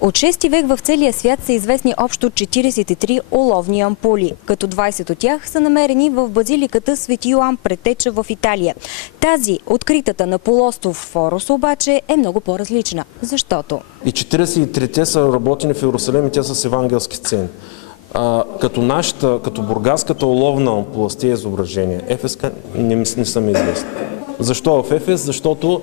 От 6 век в целия свят са известни общо 43 оловни ампули, като 20 от тях са намерени в базиликата Свети Йоан Предтеча в Италия. Тази, откритата на полуостров Форос, обаче е много по-различна, защото... И 43-те са работени в Иерусалим и те са с евангелски сцени. Като бургаската оловна ампула с тези изображения, ефеска не са ми известни. Защо в Ефес? Защото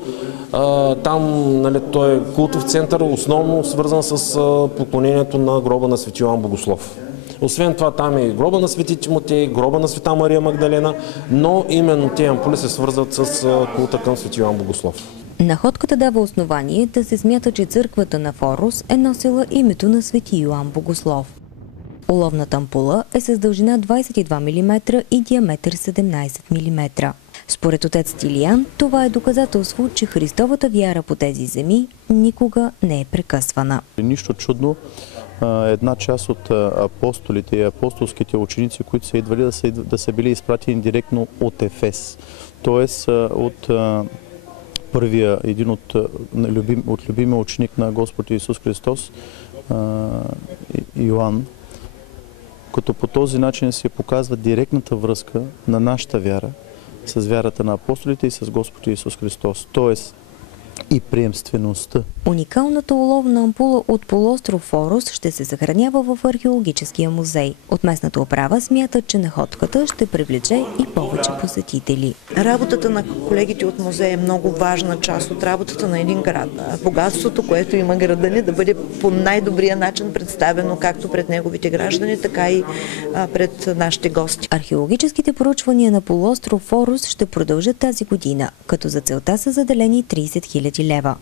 там той е култов център, основно свързан с поклонението на гроба на Свети Йоан Богослов. Освен това там е и гроба на Свети Тимотей, гроба на Света Мария Магдалена, но именно тези ампули се свързват с култа към Свети Йоан Богослов. Находката дава основание да се смята, че църквата на Форос е носила името на Свети Йоан Богослов. Оловната ампула е с дължина 22 мм и диаметър 17 мм. Според отец Тилиян, това е доказателство, че Христовата вяра по тези земи никога не е прекъсвана. Нищо чудно, една част от апостолите и апостолските ученици, които са идвали, да са били изпратени директно от Ефес. Тоест от един от любимия ученик на Господ Исус Христос, Йоан, като по този начин се показва директната връзка на нашата вяра с вярата на апостолите и с Господ Исус Христос, т.е. и приемствеността. Уникалната оловна ампула от полуостров Форос ще се съхранява в археологическия музей. От местната управа смятат, че находката ще привлече и повече посетители. Работата на колегите от музея е много важна част от работата на един град. Богатството, което има града ни, да бъде по най-добрия начин представено както пред неговите граждани, така и пред нашите гости. Археологическите проучвания на полуостров Форос ще продължат тази година, като за целта са заделени 30 000 лева.